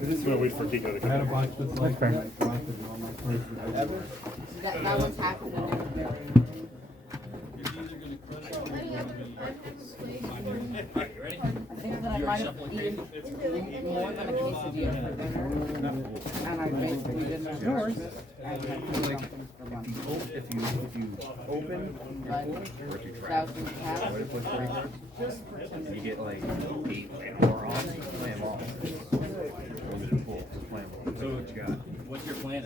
This is where we for Kiko to come. That's fair. That one's happening. I think that I might have eaten more than a quesadilla for dinner. And I basically didn't have yours. I had something for lunch. If you open But that was you get like 8 more off, play them all. So what you got? What's your plan?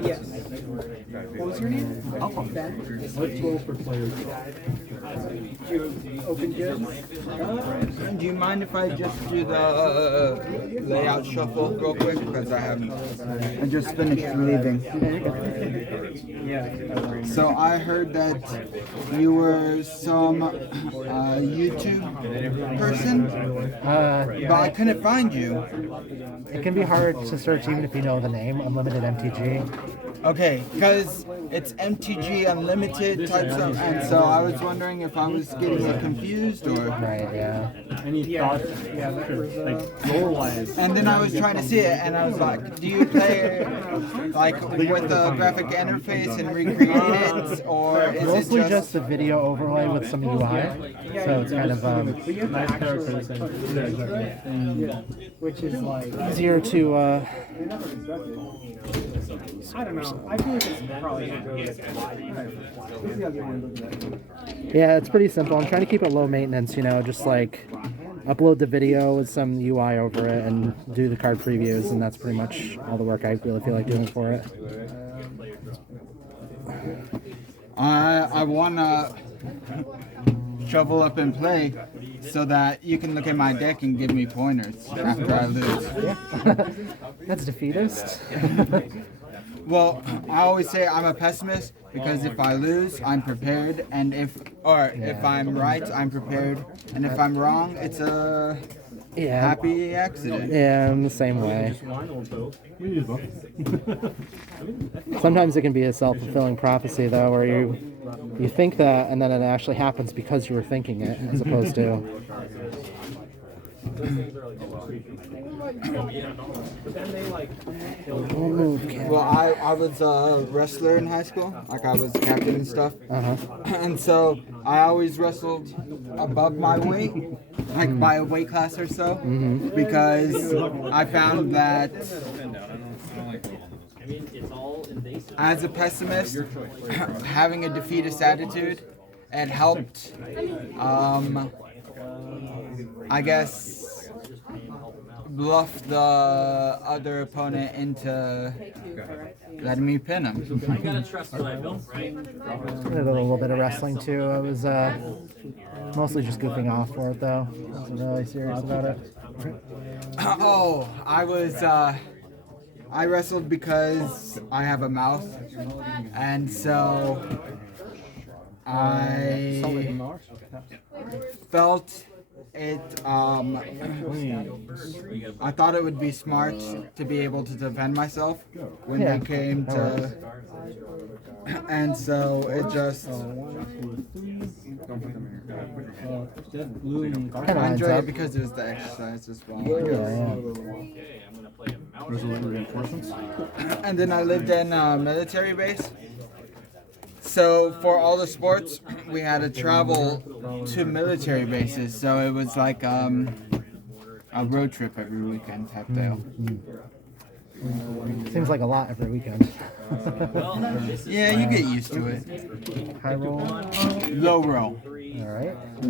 Yes. What was your name? Ben. Let's roll for players. Open gyms. Do you mind if I just do the layout shuffle real quick? Because I just finished leaving. So I heard that you were some YouTube person, but I couldn't find you. It can be hard to search even if you know the name. Unlimited MTG. Okay, because it's MTG Unlimited type stuff, and so I was wondering if I was getting it confused or... Right, yeah. Any thoughts? Like role-wise? And then I was trying to see it, and I was like, do you play like with the graphic interface and recreate it, or is Mostly it just a video overlay with some UI. So it's kind of Nice characters. Which is like, easier to... I don't know. I feel like it's probably Yeah, it's pretty simple. I'm trying to keep it low maintenance, you know, just like upload the video with some UI over it and do the card previews, and that's pretty much all the work I really feel like doing for it. I wanna shovel up and play so that you can look at my deck and give me pointers after I lose. That's defeatist. Well, I always say I'm a pessimist because if I lose, I'm prepared, and if I'm right, I'm prepared, and if I'm wrong, it's a happy accident. Yeah, I'm the same way. We use both. Sometimes it can be a self-fulfilling prophecy, though, where you think that, and then it actually happens because you were thinking it, as opposed to... Well, I was a wrestler in high school, like I was captain and stuff, and so I always wrestled above my weight, like by a weight class or so, because I found that as a pessimist, having a defeatist attitude, it helped, I guess, bluff the other opponent into letting me pin him. I gotta trust what I built, right? I did a little bit of wrestling too. I was mostly just goofing off for it though. I wasn't really serious about it. Oh, I wrestled because I have a mouth, and so I felt it, I thought it would be smart to be able to defend myself when they came to, and so it just, I enjoy it because it was the exercise as well, I guess. Reinforcements? And then I lived in a military base. So for all the sports, we had to travel to military bases. So it was like a road trip every weekend type deal. Seems like a lot every weekend. Yeah, you get used to it. High roll. Low roll. All right. I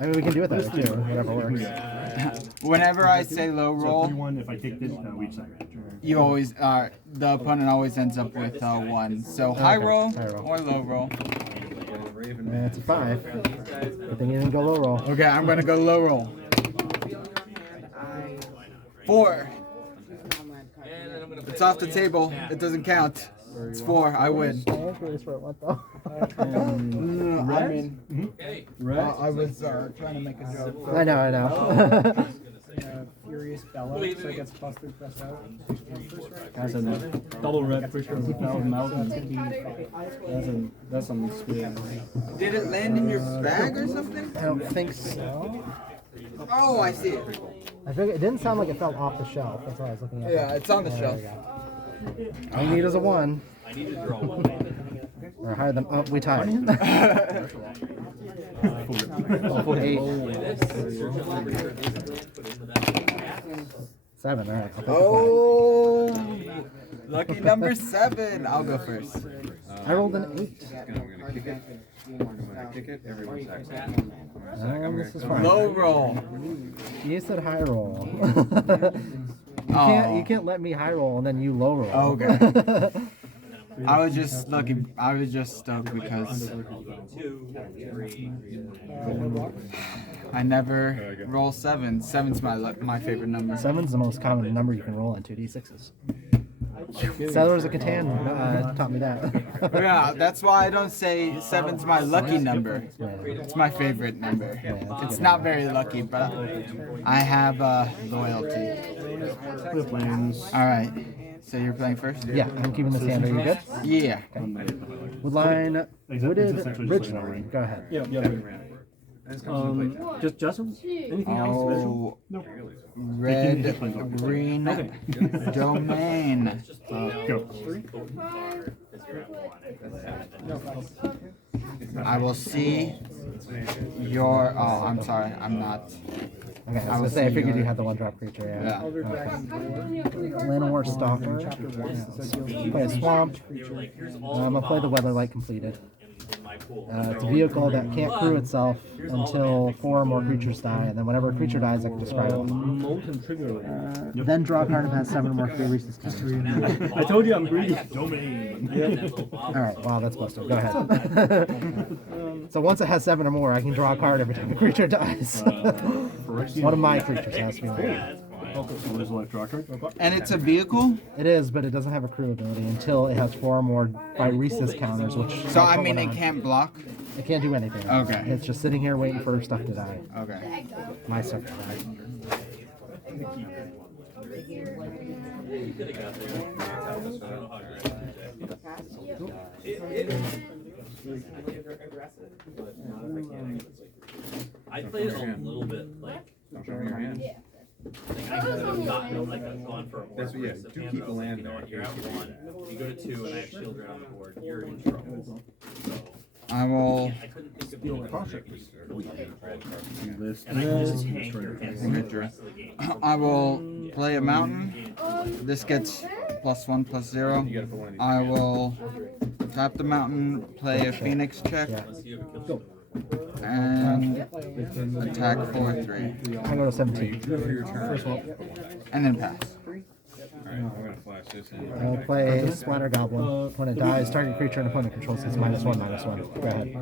mean, we can do it that way too. Whatever works. Whenever I say low So roll, 3-1 if I take this, we each side. you always the opponent always ends up with 1. So high roll or low roll. It's a 5. Good thing you didn't go low roll. Okay, I'm gonna go low roll. 4. It's off the table. It doesn't count. It's 4. I win. I mean, I was trying to make a joke. know. Furious Bella, so it gets plus 3 press out. Has a double red creature with Valve Mountain. That's some sweet. Did it land in your bag or something? I don't think so. Oh, I see it. I think it didn't sound like it fell off the shelf. That's what I was looking at. Yeah, it's on the There shelf. we go. All you need is a 1. I need to draw one. Or higher than. Oh, we tied. 8. 7. All right. I'll take the Oh, lucky number 7. I'll go first. flag. I rolled an 8. I'm gonna kick it. I'm gonna kick it. Everyone's actually. This is fine. Low roll. You said high roll. Oh. You can't let me high roll and then you low roll. Okay. I was just looking. I was just stoked because I never roll 7. 7's my favorite number. 7's the most common number you can roll on 2d6s. Settlers of Catan taught me that. Yeah, that's why I don't say 7's my lucky number. It's my favorite number. It's not very lucky, but I have loyalty. The plans. All right. So you're playing first? Yeah, I'm keeping this hand. Are you good? Yeah. Woodline, wooded essentially ridge just like line. Go ahead. Just anything else special? Oh, red, green, domain. Go. I will see your. Oh, I'm sorry. I'm not. Okay, I was gonna say, I figured you had the 1-drop creature, yeah. Yeah. Llanowar Stalker. Play a swamp. I'm gonna play the Weatherlight completed. It's a vehicle that can't crew itself until 4 or more creatures die, and then whenever a creature dies, I can describe it. Molten trigger. Then draw a card and has 7 or more free resources counters. I told you I'm greedy. Domain. Alright, wow, that's busted. Go ahead. So once it has 7 or more, I can draw a card every time a creature dies. One of my creatures has to be one. So there's a left draw card. And it's a vehicle. It is, but it doesn't have a crew ability until it has 4 or more resist counters, which... So I mean, it can't block. It can't do anything. Okay. It's just sitting here waiting for stuff to die. Okay. My stuff to die. I played a little bit like. Don't show me your hand. I could have gotten like gone for a more That's what, yeah, aggressive do hand, keep but the I was like, land you know there. what, you're at 1, you go to 2, and I have shield around the board, you're in trouble. So I will. I couldn't think of any other This. and I can just tank your hand for the rest of the game. I will play a mountain. This gets +1/+0. You gotta put one of these. I will tap the mountain, play a Phoenix check, Unless you have a kill shield. and attack for 3, I go to 17. For your turn. and then pass. Alright, I'm gonna flash this in. I'll play Splatter Goblin. When it dies, target creature and opponent controls is -1/-1. Go ahead.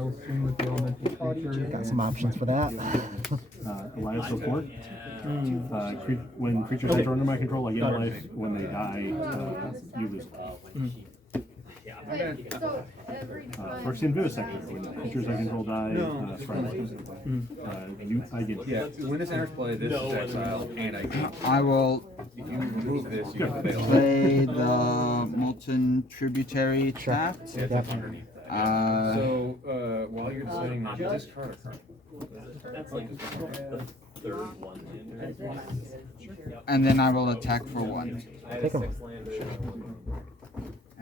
Got some options for that. Life support. When creatures enter under my control, I get life. When they die, you lose life. First in Vivisector. When creatures I control die, strike. I get. Yeah, when this enters play, this is exile, and I will if you remove this, you can fail. play the Molten Tributary tapped. Yep. So, while you're deciding that, discard a card. That's like the 3rd one. And then I will attack for 1. Take them.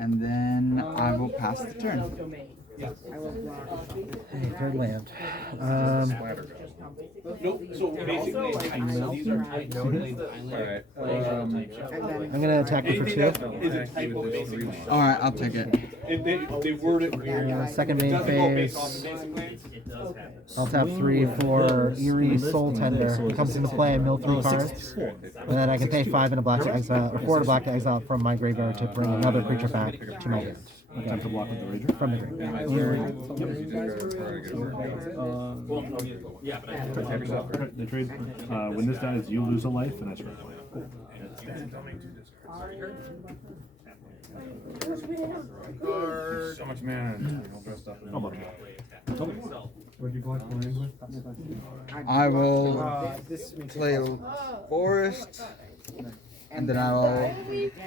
And then I will pass the turn. Hey, 3rd land. So basically, these are types. Alright, I'm gonna attack it for 2. Alright, I'll take it. They word it weird. Second main phase. It does happen. I'll tap 3 for Eerie Soul Tender. It comes into play, I mill 3 cards. And then I can pay 5 and a black to exile, or 4 and a black to exile from my graveyard to bring another creature back to my hand. Attempt to block with the Rager. From the graveyard. Well, yeah, but I have to The trade. When this dies, you lose a life, and I strike. so much mana, all dressed up. How about I will play a Forest, And then I'll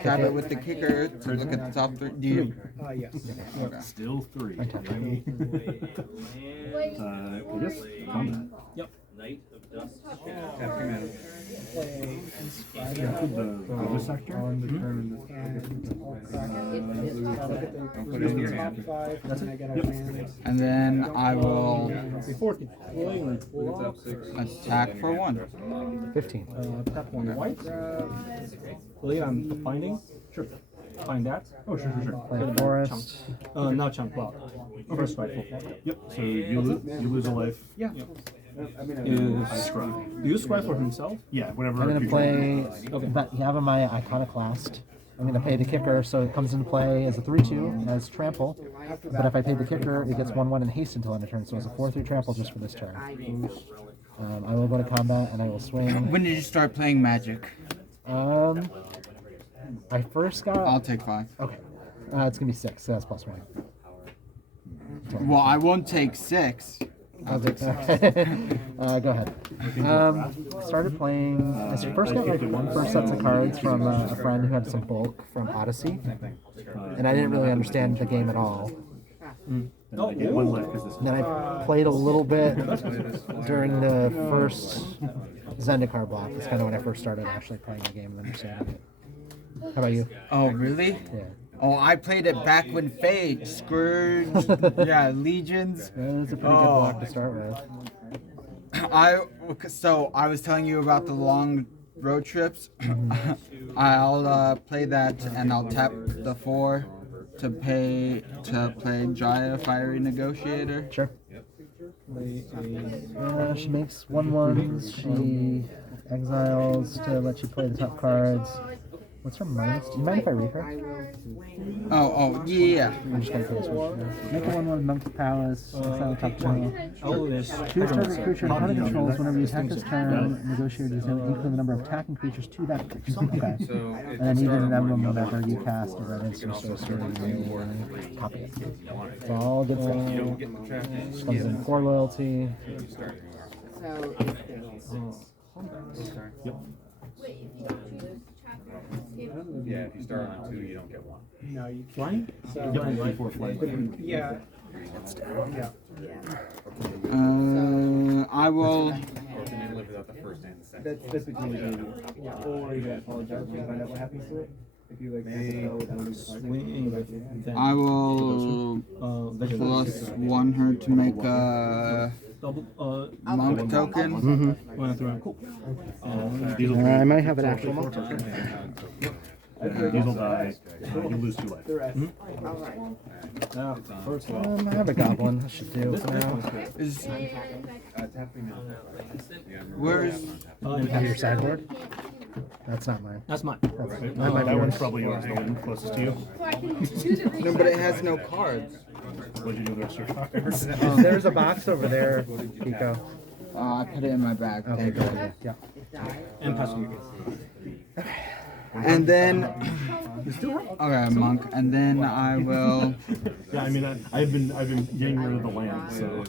tap it with the kicker to look at the top three. Do you? Yes. Okay. Still 3. I tap. I guess combat. Night of Dust. Play Inspire. Include the bonus sector. And look at the top 5, and then I get a land. And then I will Before deploying, pull up. attack for 1. 15. Tap 1 white. William, I'm finding. Sure. Find that. Oh, sure. Play forest. Now chunk block. First rifle. Yep. So you lose a life. Yeah. I Is scrub. do you scry for himself? Yeah. Whatever. I'm gonna creature- play Okay. that you have in my iconoclast. I'm gonna pay the kicker, so it comes into play as a 3/2 as trample. But if I pay the kicker, it gets 1/1 and haste until end of turn, so it's a 4/3 trample just for this turn. I will go to combat and I will swing. When did you start playing Magic? I first got. I'll take 5. Okay. It's gonna be 6, so that's +1. Well, I won't take 6. I'll take 6. Go ahead. Started playing. I first got my first sets of cards from a friend who had some bulk from Odyssey, and I didn't really understand the game at all. And I get 1 life because this. And then I played a little bit during the first Zendikar block. That's kind of when I first started actually playing the game and understanding it. How about you? Oh, really? Yeah. Oh, I played it back when Fate, Scourge, yeah, Legions. It's a pretty good block to start with. I was telling you about the long road trips. I'll play that and I'll tap the 4 to play Jaya Fiery Negotiator. Sure. She makes 1/1s. She exiles to let you play the top cards. What's her minus? Do you mind if I read her? Oh, yeah. I'm just gonna play this one. Make a 1/1 Monk's Palace. Exile top 2. Oh, this. Choose target creature in front of controls whenever you attack this turn. Negotiator is equal the number of attacking creatures to that creature. Okay. And then even an emblem whenever you cast as an instant sorcery, copy it. It's all good stuff. Comes in 4 loyalty. So Yeah, if you start on 2, you don't get 1. No, you can't. Flying? So, Yep. Before flying. yeah. I will. Or can you live without the first and the second? That's between you. Yeah, or you can apologize when you find out what happens to it. If you like Swing. Then, I will plus 1 her to make a double. monk token. One through. Cool. I might have an actual monk token. These will die. You lose 2 life. First one. I have a goblin. I should do for now. Is where's You have your sideboard? That's not mine. That's mine. That one's probably yours, the one closest to you. no? But it has no cards. What'd you do with the rest of your cards? There's a box over there, Pico. I put it in my bag. Okay, Thank you. good. Yeah. And pass you. And then, okay, monk. And then I will. Yeah, I mean, I've been getting rid of the land, so.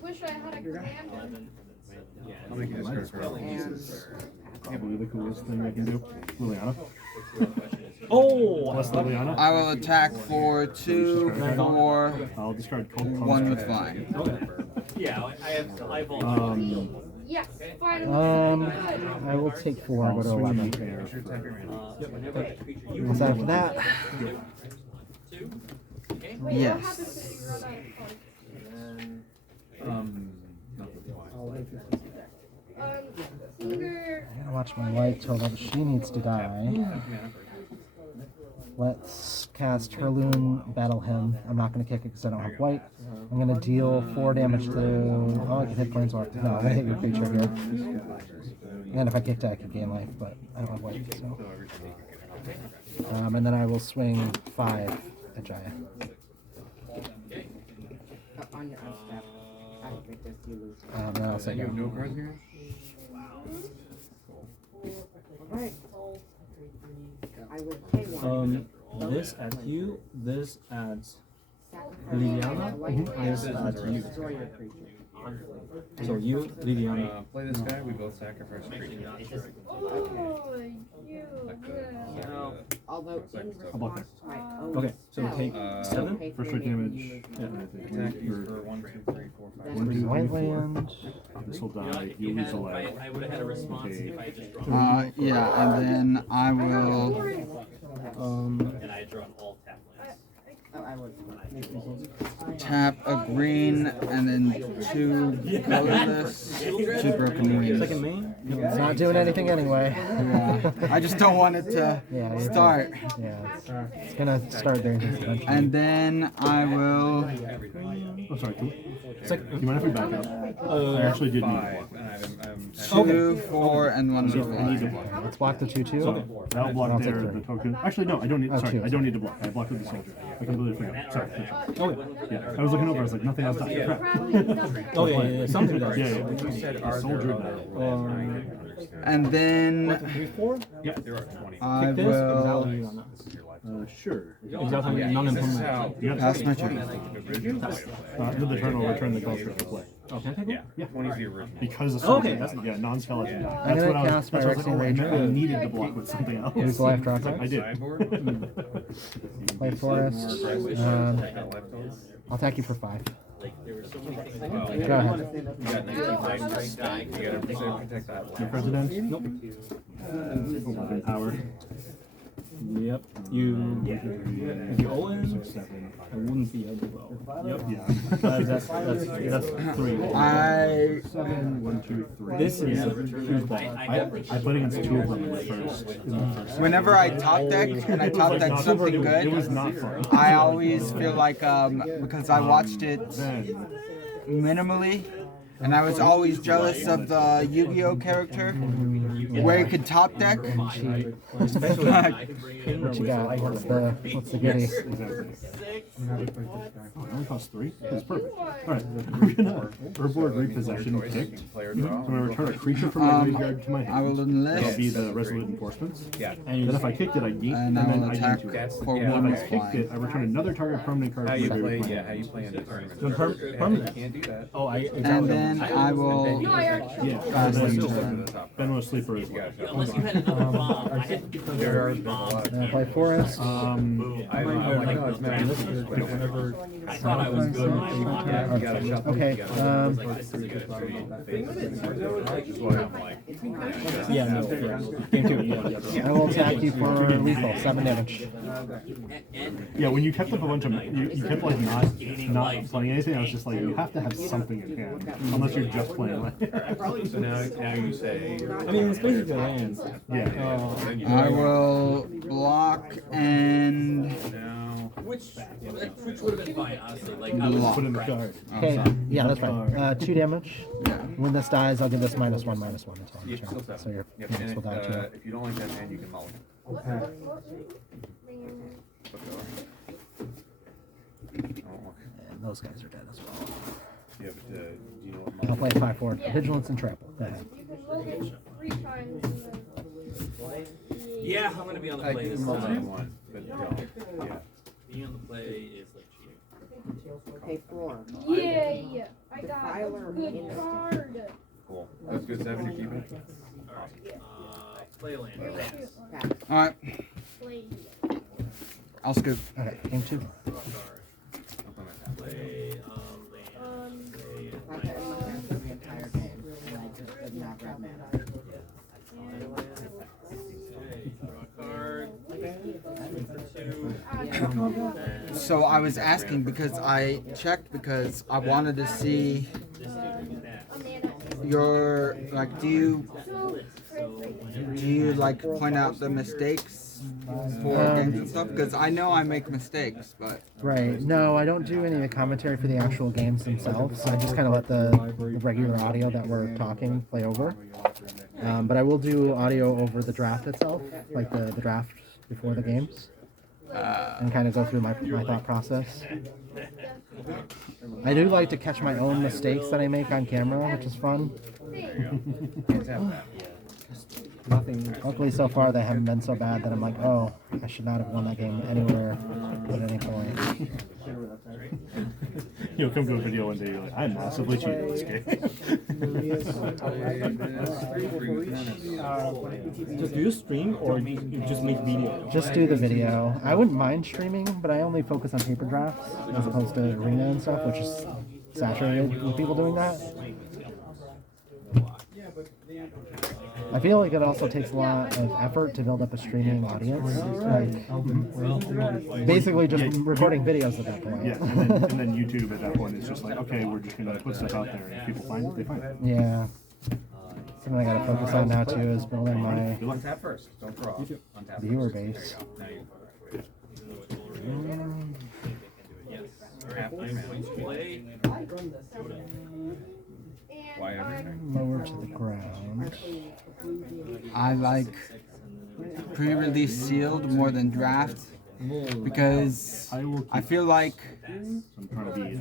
Wish I had a grand. How many can you discard? Probably the coolest thing I can do. Liliana. Oh! Plus Liliana. I will attack for 2, 4, I'll discard cold 1 with flying. Yeah, I have Yes, finally. I will take 4. Go to Swing 11. and fair. Aside from that, Yes. Singer. I gotta watch my life total. She needs to die. Let's cast Herloon, Battle Hymn. I'm not going to kick it because I don't have white. I'm going to deal 4 damage to... Oh, I can hit Planeswalker. No, I'm going to hit your creature here. And if I kicked it, I could gain life, but I don't have white, so... and then I will swing 5 at Jaya. on your own step, I think this you lose. Then I'll say go. No cards here? Alright. I would pay one. This at you, this at Liliana, this at you. Destroy your creature. So you, Liliana. Play this guy, we both sacrifice a creature. Oh, you. Although in block response to my own Okay, so spell, take I 7. pay First for strike it. damage. Attack these for 1, 2, 3, 4, 5. 1, 2, 3, White 4. land. This will You know, die. if You you lose had, a life. I would have had a response Okay. if I had just drawn. Yeah, and then I will And I had drawn all tap lands. Oh, I would. tap a green and then 2 colorless, 2 broken wings. Second main. It's not doing anything anyway. Yeah, I just don't want it to Yeah, you're start. Yeah, it's gonna start doing things eventually. And then I will. Oh, sorry. Do Second. you mind if we back up? I actually did need to block. 2, 4, and 1 So I need to block. block. Let's block the 2/2. That'll block I'll take there, 3. the token. Actually, no, I don't need. Oh, Sorry, 2. I don't need to block. I blocked with the soldier. I completely forgot. Sorry. Okay. Yeah, I was looking over. I was like, nothing else died. Crap. Oh yeah, something does. Yeah, yeah. Soldier died. And then 3, 4. Yeah. I Take this. Exile will Liliana. Sure. Exile non-implement. You got pass my turn. After the turn, will return the culture to play. Oh, can I take it? Yeah. 20's the original. Because of Okay, soldier. that's nice. Yeah, non-skeleton. I'm That's gonna what I was. cast my That's what I was Rexing like, Ranger. I needed to block with something else. Use life draw card. I did. Play forest. I'll attack you for 5. There were so many things I Go could do. ahead. You got 19 dying. You gotta protect that Your one. president? Nope. Weapon power. Yep. You Owen. I wouldn't be able to. Yep. Yeah. That's 3. I 1, 2, 3. This is Who's ball? I played against 2 of them in the first. whenever I top deck and I top deck something It was good, not fun. I always feel like because I watched it Then minimally, and I was always jealous of the Yu-Gi-Oh character where you could top deck. What you got? What's the goodie? exactly. Oh, it only costs 3? That's perfect. Alright, we're gonna Herboard Repossession picked. So I'm gonna return a creature from my graveyard to my I will hand. That'll be enlist, the Resolute Enforcements. Yeah. Then if I kicked it, I gain, and and I then will I attack gain 2. for Yeah, 1 If with I kicked it, flying. I return another target permanent card How from you my play? graveyard. Yeah, how you play in the tournament. The permanent. You can't do that. Oh, I. And then I will No, I already Yeah, pass and my then turn. Benwa Sleeper as well. Unless you had another bomb. I had to put There are those bombs. And I play forest. Boom. I know it's mad. This is like whenever I thought I was good when I blocked it. you gotta shut Okay. I was like, this is a good trade. Which is why I'm like, Yeah, no. Game 2. Yeah. I will attack you for lethal, 7 damage. Yeah, when you kept up a bunch of, you kept like not playing anything. I was just like, you have to have something in hand, unless you're just playing. Like, so now you say, I mean, it's basically lands. yeah. I will block and now. Which would have been fine, honestly. Like, I block. Put in the card. Okay, yeah, that's fine. 2 damage. When this dies, I'll give this -1/-1 until You end of still turn. seven. So your Yep, phoenix and will die too. if you don't like that hand, you can mulligan. And those guys are dead as well. Yeah, but do you know what I'll play 5/4. Vigilance and trample. Go ahead. You can roll it 3 times and then. yeah, I'm gonna be on the play this mulligan time. one, but don't. Yeah. Being on the play is like cheating. pay 4. Yay! I got a Defiler good instinct. card. Cool. That's good. 7, you keep it. Play a land. Pass. Alright, Play. I'll scoop. Okay, game 2. Play land. I put in my hand for the entire game, and I just did not grab mana. Okay, draw a card. Swing for 2. So I was asking because I checked because I wanted to see your, like, do you like point out the mistakes for games and stuff? Because I know I make mistakes, but Right. No, I don't do any of the commentary for the actual games themselves. I just kind of let the regular audio that we're talking play over. But I will do audio over the draft itself, like the draft before the games, and kind of go through my thought process. I do like to catch my own mistakes that I make on camera, which is fun. Nothing. Luckily, so far they haven't been so bad that I'm like, oh, I should not have won that game anywhere at any point. You'll come to a video one day. You're like, I massively cheated this game. Just do you stream or you just make video? Just do the video. I wouldn't mind streaming, but I only focus on paper drafts as opposed to arena and stuff, which is saturated with people doing that. I feel like it also takes a lot of effort to build up a streaming audience. Like, basically just recording videos at that point. Yeah, and then YouTube at that point is just like, okay, we're just gonna put stuff out there, and if people find it, they find it. Yeah. Something I gotta focus on now too is building my Untap first. Don't draw. Untap viewer first. base. Now you half play. Why everything? Lower to the ground. I like pre-release sealed more than draft because I feel like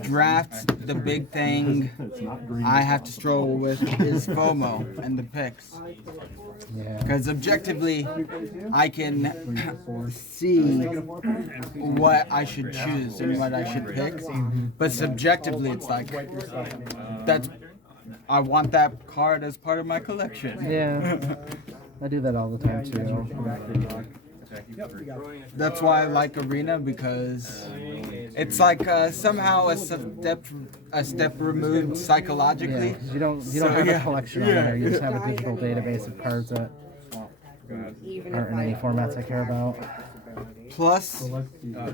draft, the big thing I have to struggle with is FOMO and the picks. Yeah. Because objectively, I can see what I should choose and what I should pick, but subjectively, it's like that's I want that card as part of my collection. Yeah. I do that all the time too. That's why I like Arena, because it's like somehow a step removed psychologically. Yeah, 'cause you don't have a collection on there. You just have a digital database of cards that aren't in any formats I care about. Plus,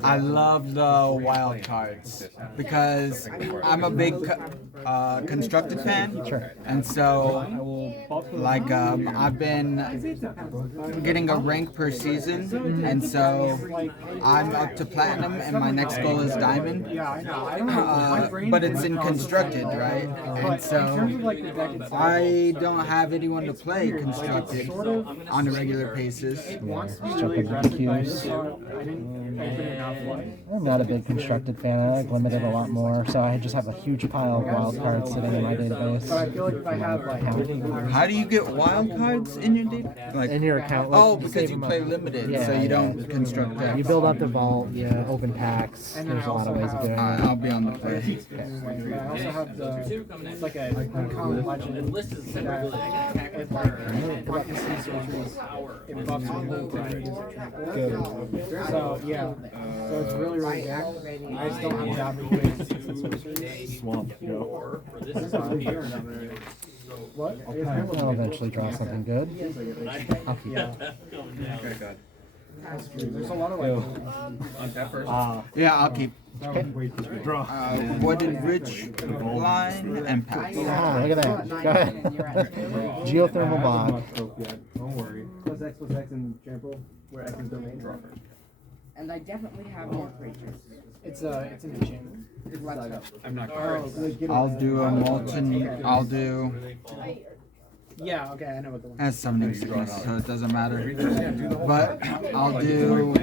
I love the wild cards because I'm a big constructed fan, Sure. and so like I've been getting a rank per season, and so I'm up to platinum, and my next goal is diamond. But it's in constructed, right? And so I don't have anyone to play constructed on a regular basis. Just jump into the queues. I'm not a big constructed fan. I like limited a lot more, so I just have a huge pile of wild cards sitting in my database. I feel like if I have like How do you get wild cards in your database? Like, In your account, like, oh, you because save you them play up. limited, Yeah, so you yeah. don't construct You decks. build up the vault, yeah, open packs. There's a lot of ways of doing it. I'll be on the play. I also have the it's like a uncommon legend that it buffs it buffs So yeah, so it's really deck. I just don't have the opportunity. Swamp, yo. What? I'll eventually draw something good. I'll keep it. Okay, good. There's a lot of like Untap first. Yeah, I'll keep. Draw. Wooded Ridge line and pass. Ah, look at that. Go ahead. Geothermal bog. Don't worry. Plus X and trample, where X is domain. Draw first. And I definitely have more creatures. It's an enchantment. Let's go. I'm not I'll do a molten. I'll do. Yeah, okay, I know what the one. Has summoning sickness, so it doesn't matter. But I'll do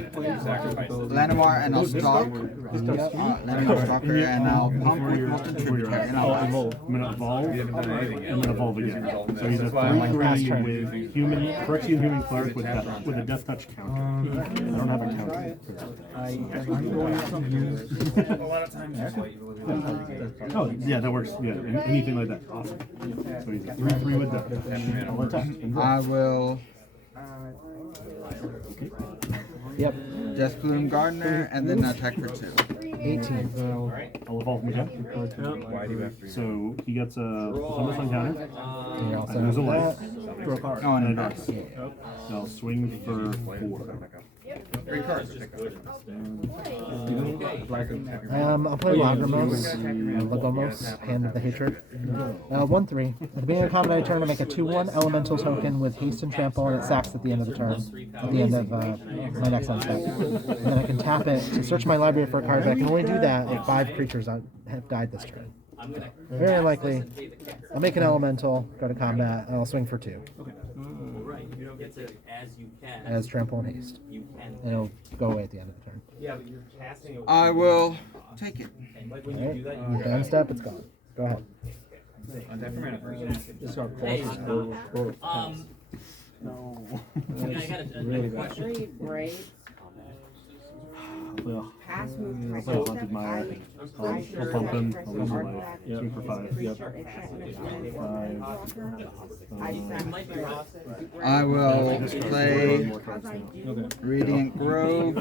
Lanimar and I'll stalk. Lanimar Stalker and I'll pump with molten tributary and I'll evolve. I'm gonna evolve, and then evolve again. So he's a 3/3 with human, Phyrexian human cleric with a death touch counter. I don't have a counter. Oh, yeah, that works. Yeah, anything like that. Awesome. So he's a 3/3 with that. I'll attack. I will Yep. just Bloom Gardener and then attack for 2. 18. I'll evolve him again. Why do you have 3? So he gets a Thunderous counter. And you're also And there's a life. that. Draw a card. Oh, and And a a dice. dice. I'll swing for 4. 3 cards. Pick up. I'll play Lagrimos, Lagomos, Hand of the Hatred. 1/3. At the beginning of combat, I turn to make a 2/1 elemental token with haste and trample, and it sacks at the end of the turn. At the end of my next end step. And then I can tap it to search my library for a card, but I can only do that if 5 creatures have died this turn. Very unlikely. I'll make an elemental, go to combat, and I'll swing for 2. As trample and haste. And it'll go away at the end of the turn. I will take it. Alright, with the end step, it's gone. Go ahead. Untap for mana first. Just got closest or Three braids. pass move to my So doorstep, Haunted Mire. I I'll pump him. I'll lose a hard life. back, Swing for 5. creature, it can't I sacrifice. I will play Because I do Radiant Grove.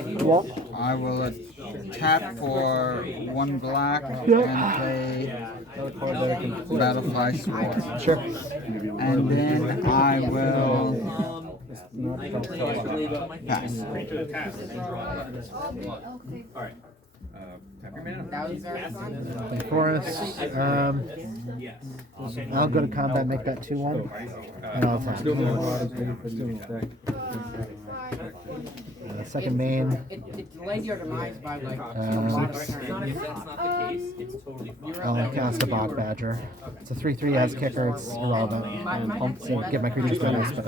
I will tap for 1 black and play Battlefly Sword. Sure. And then I will pass. Alright. Tap your mana. That was very fun. Forest. Yes. I'll go to combat, make that 2/1. And I'll attack. Second main. It delayed your demise by like a lot of If turns. that's not the case, it's totally fine. I'll cast a Bog Badger. It's a 3/3 has kicker. It's irrelevant. So give my creatures bonus, but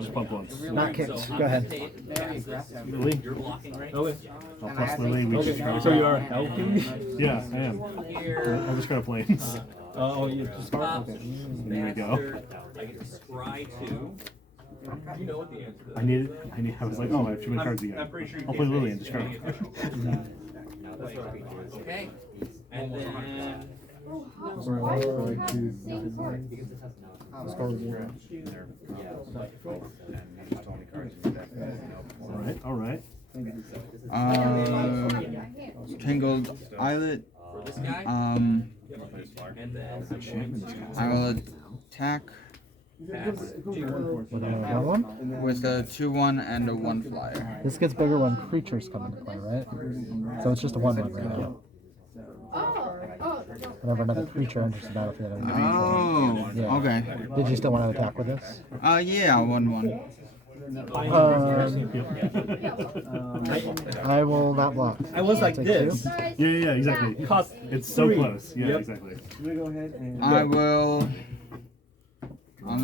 Just pump once. not kicked. Go ahead. Very aggressive. Lily? You're blocking, right? Okay. I'll plus Lily. We just So you are helping me? Yeah, I am. I'll just go to planes. Oh, you just start? Okay. There we go. I get to scry 2. You know what the answer to that I was like, oh, I have too many cards again. I'll play Lily and discard. Okay. And then Alright. Tangled Islet. for this guy, Um, and then I will attack pass. Another one? with a 2/1 and a 1 flyer. This gets bigger when creatures come into play, right? So it's just a 1/1 right now. Whenever another creature enters the battlefield. Oh, Yeah. okay. Did you still want to attack with this? Yeah, 1/1. I will not block. I was like Take this. Yeah, exactly. Cost It's so 3. close. Yeah, Yep. exactly. I will on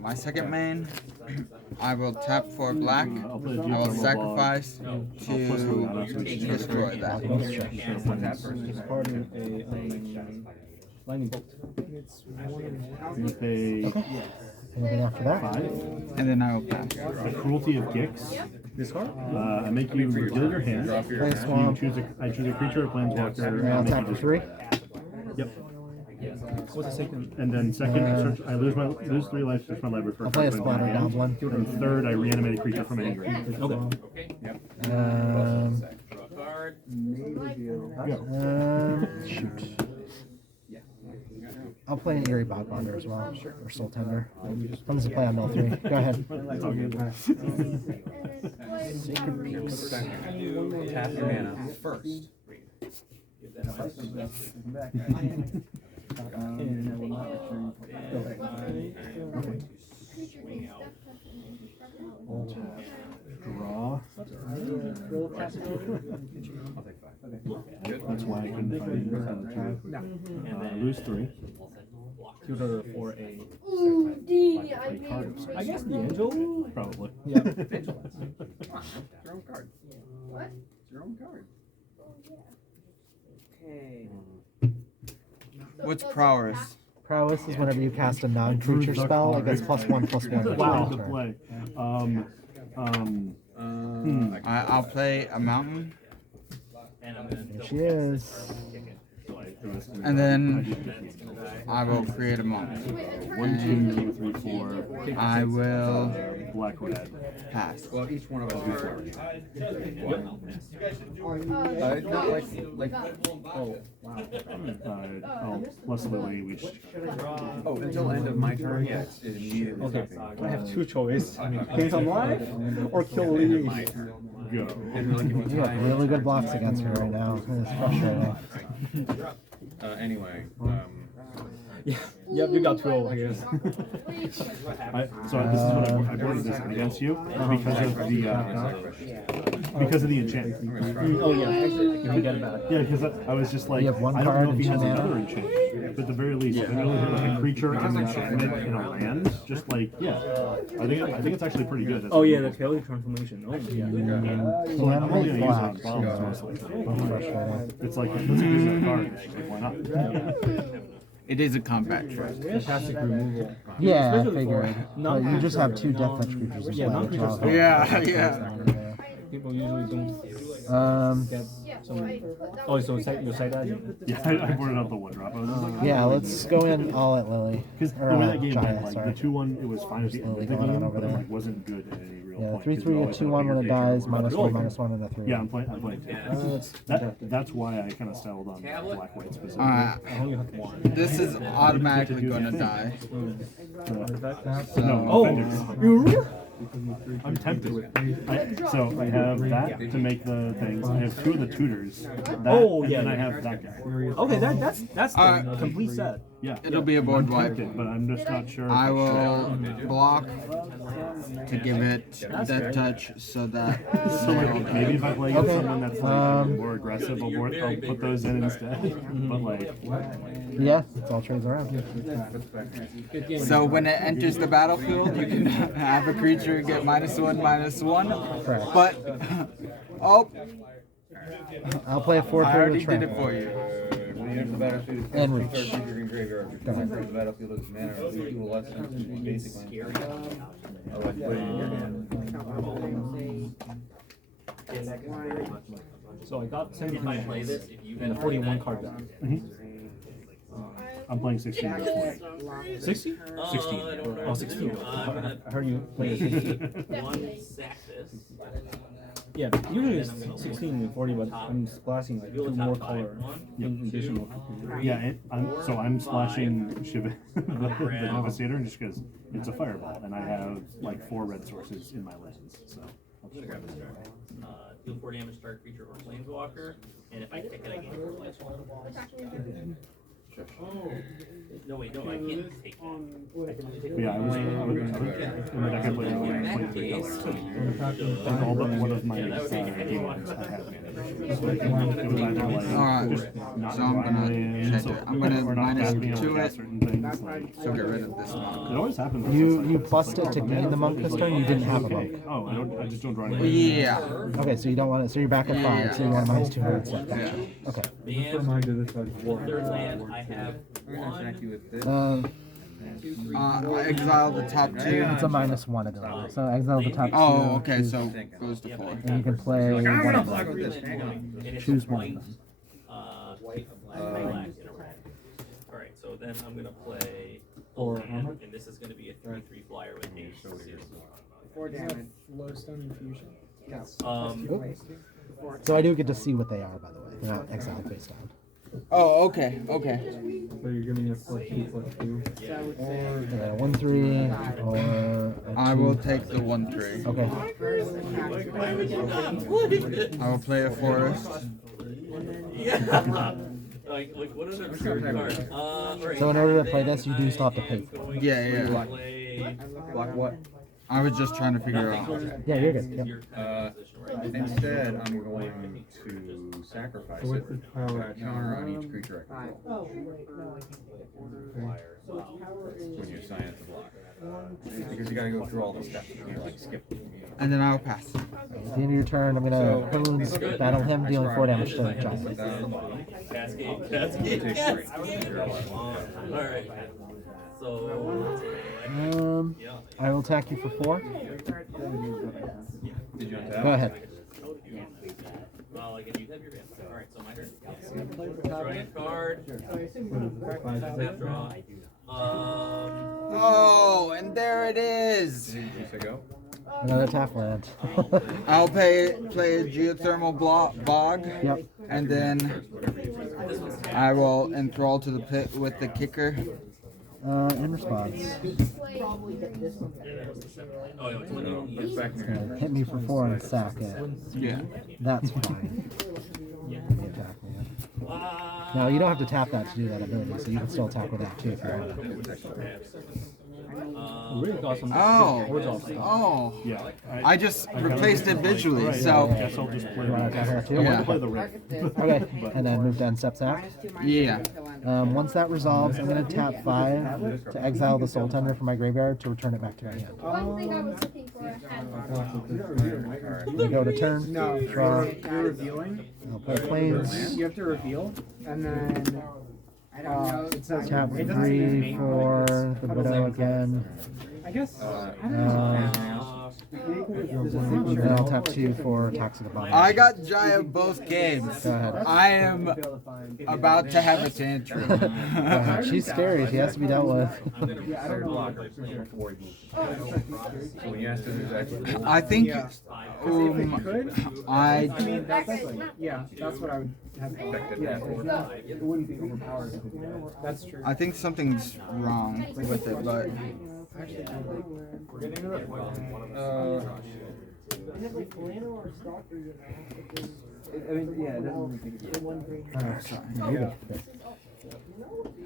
my second main. I will tap for black. I'll play a I will geothermal sacrifice to destroy that. Discarding a lightning bolt. You pay Anything after that? 5. And then I will pass. The Cruelty of Gix. Discard? I make you reveal your hand. Play swamp. I choose a creature or planeswalker. And I'll make attack you for 3. Yep. What's the second? And then second, I lose 3 life to my library for I'll play a card Splatter in my hand. Goblin. And third, I reanimate a creature from any grave. Okay. Okay. Um, Draw a card. shoot. I'll play an Eerie Bogbinder as well, or Soul Tender. When does it play on mill 3? Go ahead. Sacred Peaks. Tap your mana first. Draw. That's why I couldn't find it. Lose 3. Tutor for a. Ooh, D. I made I guess the angel? Probably. Yeah. It's your own card. What? It's your own card. Okay. What's prowess? Prowess is whenever you cast a non-creature spell, it gets +1/+1. Wow. each To turn. play. I'll play a mountain. Here she is. And then I will create a mountain. 1, 2, 3, 4. I will Black, red. pass. Well, each one of us do 4. Not like. Oh, wow. Plus Lily, we Oh, until end of my turn, yes. It immediately Okay. stops. I have 2 choices. Gain some life or kill Lee. My turn. go. And like if you You have time really it, good blocks against her right now. It's frustrating. Anyway, Yeah. Yep, you got 2, I guess. So this is what I boarded this against you because of the enchantment. Oh, yeah. Actually, you get it back. Yeah, because I was just like, You have one I don't card know if he and has 2 mana. another enchantment. But at the very least, if I know hit like a creature and an enchantment in a land, just like, yeah, I think it's actually pretty good. Oh, yeah, the Kelly transformation. Oh, yeah. So I'm only gonna use it on Blocks. bombs mostly. Frustrating. It's like, let's use that card. It's like, why not? It is a combat trick. Fantastic removal. Yeah, I Especially for figured. But you just have 2 death touch creatures in Yeah, play. which non-creatures. I'll- Yeah, yeah. People usually don't Get Yeah, some. I put that Oh, one so together. you say that? Yeah, I boarded out the wood drop. I was just like, Yeah, let's go in all at Lily. because the Or, way that game Jaya, went, like sorry. the 2-1, it was fine at the end Lily of the going on game, over but it there. like wasn't good at any real Yeah, point. 3-3, 2-1 when it dies, -1, -1, and a 3. Yeah, I'm playing. That's why I kind of settled on black white specifically. Alright, I only have one. this is automatically gonna die. No, Oh, offenders. I'm tempted. So I have that to make the things. I have 2 of the tutors. That, Oh, and yeah, then I yeah. have that guy. okay, that's the Alright. complete set. Yeah. It'll be a board I'm wipe. tempted, but I'm just not sure. If I should. will block to give it death touch so that. So like maybe if I play against someone that's like more aggressive, I'll put those in instead. But like, Yeah, it's all trades around. So when it enters the battlefield, you can have a creature get -1/-1. Correct. But oh, I'll play a 4-3 I already with did it trample. for you. When you enter the battlefield, And target reach. creature in graveyard. You can enter the battlefield as mana or equal less than basic land. Otherwise, put it in your hand. So I got If I 75 play this, if you and a 41 card deck. I'm playing 16. 60? 16. Oh, 16. I heard you play a 60. one sack this. Yeah, usually it's 16 and 40, but I'm splashing like 2 more color in additional. Yeah, I'm splashing Shiva the Devastator just because it's a fireball, and I have like 4 red sources in my lands. So I'll just grab this guy. Deal 4 damage to target creature or planeswalker, and if I kick it, I gain 4 life. No, wait, no, I can't take that. But yeah, I was in the deck I played, I played 3 colors. And all but one of my game ones I had mana. So it was either like Alright, just not so I'm drawing gonna lands, check it. I'm gonna or not minus being able to 2 cast it. certain things. Like, So get rid of this one. it always happens. where You it's like- you busted to gain the monk this turn. You didn't have a monk. Oh, I just don't draw anything. Yeah. Okay, so you don't want it. So you're back at 5. So you want -2 instead. Yeah. Okay. And third land, I have Exile the top 2. It's a -1 ability. So exile the top 2. Oh, okay, so goes to 4. And you can play one of them. Choose one of them. White, black, and a red. Alright, so then I'm gonna play Oland, and this is gonna be a 3/3 flyer with haste. 4 damage. Flowstone infusion. So I do get to see what they are, by the way. They're not exiled face down. Oh, okay, okay. So you're giving us +2/+2. Yeah, 1/3 or a I 2. will take the 1/3. Okay. I will play a forest. Yeah. Like what other absurd card? Alright. So in order to play this, you do still have to pay for it. Yeah, yeah. Play Block what? I was just trying to figure out. Yeah, you're good. Yep. your position right now. Instead, I'm going to sacrifice it. Put a counter on each creature I control when you assign it to block. Because you gotta go through all the steps. You can't like skip them. And then I'll pass. At the end of your turn, I'm gonna Hoons, battle him, dealing 4 damage to the giant. Cascade. Alright. So I will attack you for 4. Did you untap? Go ahead. well, again, you have your hand. Alright, so my turn. Drawing a card. Tap draw. Oh, and there it is. Did you say go? Another tap land. I'll play a geothermal bog. Yep. And then I will enthrall to the pit with the kicker. In response, Oh, yeah, it's one No, put it back in your hand. hit me for 4 and sack it. Yeah. That's fine. Attack land. Now you don't have to tap that to do that ability, so you can still attack with that too if you want. Really got some Oh. boards off stuff. Oh. Yeah. I just replaced it visually, Alright, so yeah, I guess I'll just play You want to attack her too? I want Yeah. to play the red. Okay, and then move down step sack. yeah. Once that resolves, I'm going to tap 5 to exile the Soul Tender from my graveyard to return it back to my hand. One thing I was looking for, I had. We go to turn, No, draw, you're revealing. I'll play planes, You have to reveal, and then it says tap it doesn't 3 make for the Widow again. I guess I don't know. And then I'll tap 2 for Toxic Abomination. I got Jaya both games. Go ahead. I am about to have a tantrum. Go ahead. She's scary. She has to be dealt with. Third block before he moves. So when you ask if there's actually. I think I mean, that's yeah, that's what I would have. Affected Yeah, that. it wouldn't be overpowered. That's true. I think something's wrong with it, but I mean, yeah, it doesn't really make I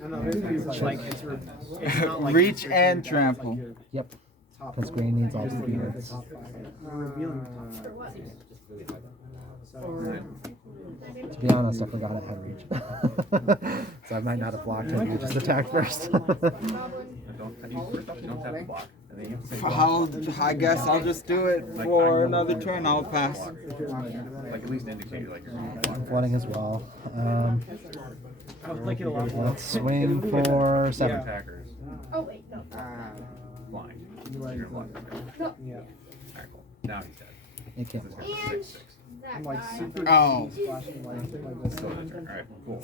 don't know, maybe it's like it's not like reach and trample. Yep. Because green needs all the units. To be honest, I forgot I had reach. So I might not have blocked him. You just attacked first. Don't have to block. And then you have to say I guess I'll just do it for another turn. I'll pass. like at least indicate like you're going to block. Flooding as well. I would like it a lot more. Let's swing for 7. Attackers. Oh, wait, no. Blind. So you're gonna block this guy. Yeah. Alright, cool. Now he's dead. It can't This work. guy's And 6/6. that I'm like guy. super Oh. splashing light like this. Alright, cool.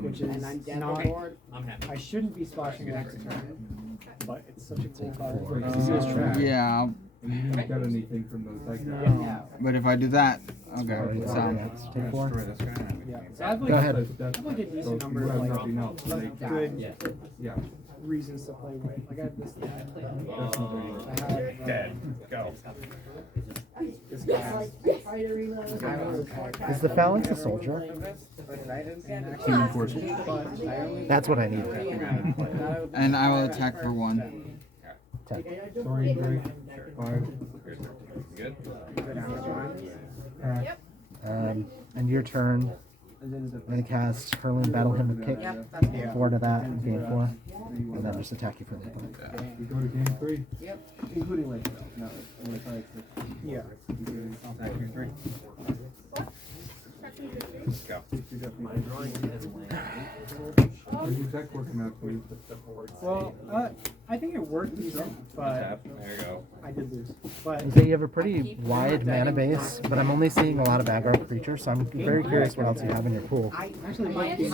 Which is not. I'm happy. I shouldn't be splashing next turn, but it's such a cool card. Yeah, got anything from those Yeah. but if I do that, okay. Alright, So take 4. Destroy this guy. Yeah. So I have like, Go ahead. I have like a decent number of like good Yeah. reasons to play with. Like I have this thing. I have Dead. Go. this guy. Is the phalanx a soldier? That's what I need. and I will attack for 1. 10. Good? Yep. And your turn. I'm going to cast Hurling Battle Hymn with Kick. Yep, that's me. 4 to that and gain 4. And then just attack you for the hit point. You go to game 3. Yep. Including like no. Yeah. Attack your 3. Go. How's your deck working out for you? Well, I think it worked decent, but Tap. There you go. I did lose. But So you have a pretty wide mana base, but I'm only seeing a lot of aggro creatures, so I'm very curious what else you have in your pool. I actually might be